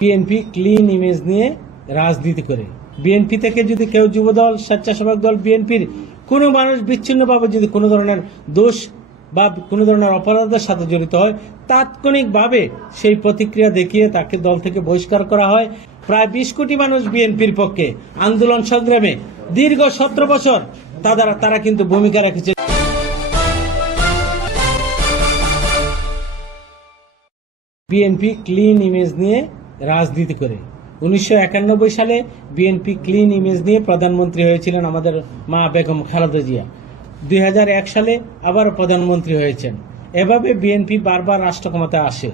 BNP clean image নিয়ে রাজনীতি করে। বিএনপি থেকে যদি কেউ যুবদল, স্বেচ্ছাসেবক দল বিএনপির কোনো মানুষ বিচ্ছিন্নভাবে যদি কোনো ধরনের দোষ বা কোনো ধরনের অপরাধের সাথে জড়িত হয়, তাৎক্ষণিকভাবে সেই প্রতিক্রিয়া দেখিয়ে তাকে দল থেকে বহিষ্কার করা হয়। প্রায় বিশ কোটি মানুষ বিএনপির পক্ষে আন্দোলন সংগ্রামে দীর্ঘ সতেরো বছর তারা তারা কিন্তু ভূমিকা রেখেছে। বিএনপি ক্লিন ইমেজ নিয়ে রাজনীতি করে। উনিশশো একানব্বই সালে বিএনপি ক্লিন ইমেজ নিয়ে প্রধানমন্ত্রী হয়েছিলেন আমাদের মা বেগম খালেদা জিয়া। দুই হাজার এক সালে আবার প্রধানমন্ত্রী হয়েছেন। এভাবে বিএনপি বারবার রাষ্ট্র ক্ষমতায় আসে।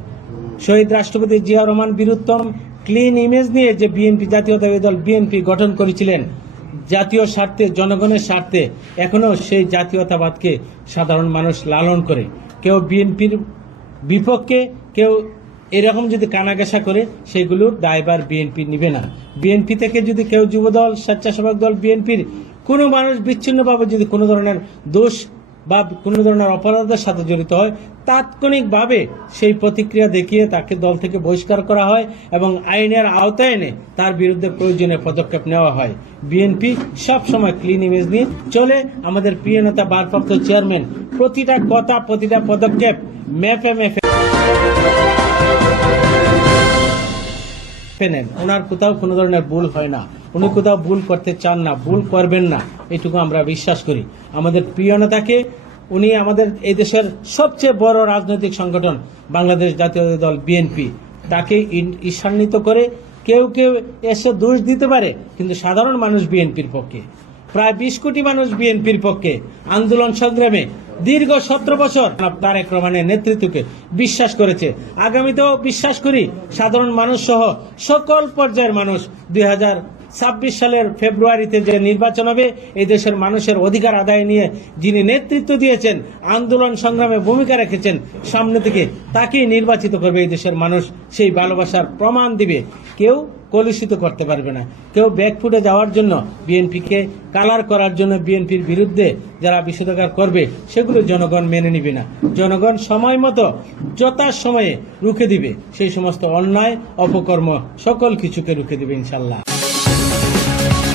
শহীদ রাষ্ট্রপতি জিয়া রহমান বীরুত্তম ক্লিন ইমেজ নিয়ে যে বিএনপি জাতীয়তাবাদী দল বিএনপি গঠন করেছিলেন, জাতীয় স্বার্থে, জনগণের স্বার্থে এখনও সেই জাতীয়তাবাদকে সাধারণ মানুষ লালন করে। কেউ বিএনপির বিপক্ষে, কেউ এরকম যদি কানাঘেঁষা করে সেগুলোর দায়ভার বিএনপি নিবে না। বিএনপি থেকে যদি কেউ যুবদল, স্বেচ্ছাসেবক দল বিএনপির কোনো মানুষ বিচ্ছিন্নভাবে যদি কোনো ধরনের দোষ বা কোনো ধরনের অপরাধের সাথে জড়িত হয়, তাৎক্ষণিকভাবে সেই প্রতিক্রিয়া দেখিয়ে তাকে দল থেকে বহিষ্কার করা হয় এবং আইনের আওতায় এনে তার বিরুদ্ধে প্রয়োজনীয় পদক্ষেপ নেওয়া হয়। বিএনপি সব সময় ক্লিন ইমেজ নিয়ে চলে। আমাদের প্রিয় নেতা, ভারপ্রাপ্ত চেয়ারম্যান প্রতিটা কথা, প্রতিটা পদক্ষেপ মেপে মেপে নেন। ওনার কোথাও কোনো ধরনের ভুল হয় না। উনি কোথাও ভুল করতে চান না, ভুল করবেন না এটুকু আমরা বিশ্বাস করি। আমাদের প্রিয় নেতাকে, উনি আমাদের এই দেশের সবচেয়ে বড় রাজনৈতিক সংগঠন, বাংলাদেশ জাতীয় দল বিএনপি। তাকে ঈর্ষান্বিত করে কেউ কেউ এসে দোষ দিতে পারে, কিন্তু সাধারণ মানুষ বিএনপির পক্ষে। প্রায় বিশ কোটি মানুষ বিএনপির পক্ষে। আন্দোলন সংগ্রামে দীর্ঘ সতেরো বছর তার তারেক রহমানের নেতৃত্বকে বিশ্বাস করেছে। আগামীতেও বিশ্বাস করি সাধারণ মানুষ সহ সকল পর্যায়ের মানুষ দুই হাজার ছাব্বিশ সালের ফেব্রুয়ারিতে যে নির্বাচন হবে, এই দেশের মানুষের অধিকার আদায় নিয়ে যিনি নেতৃত্ব দিয়েছেন, আন্দোলন সংগ্রামে ভূমিকা রেখেছেন, সামনে থেকে তাকেই নির্বাচিত করবে এই দেশের মানুষ। সেই ভালোবাসার প্রমাণ দিবে। কেউ কলুষিত করতে পারবে না। কেউ ব্যাকফুটে যাওয়ার জন্য বিএনপিকে কালার করার জন্য বিএনপির বিরুদ্ধে যারা বিষোদগার করবে, সেগুলো জনগণ মেনে নিবে না। জনগণ সময় মতো যথা সময়ে রুখে দিবে। সেই সমস্ত অন্যায়, অপকর্ম সকল কিছুকে রুখে দিবে ইনশাল্লাহ। Thank you.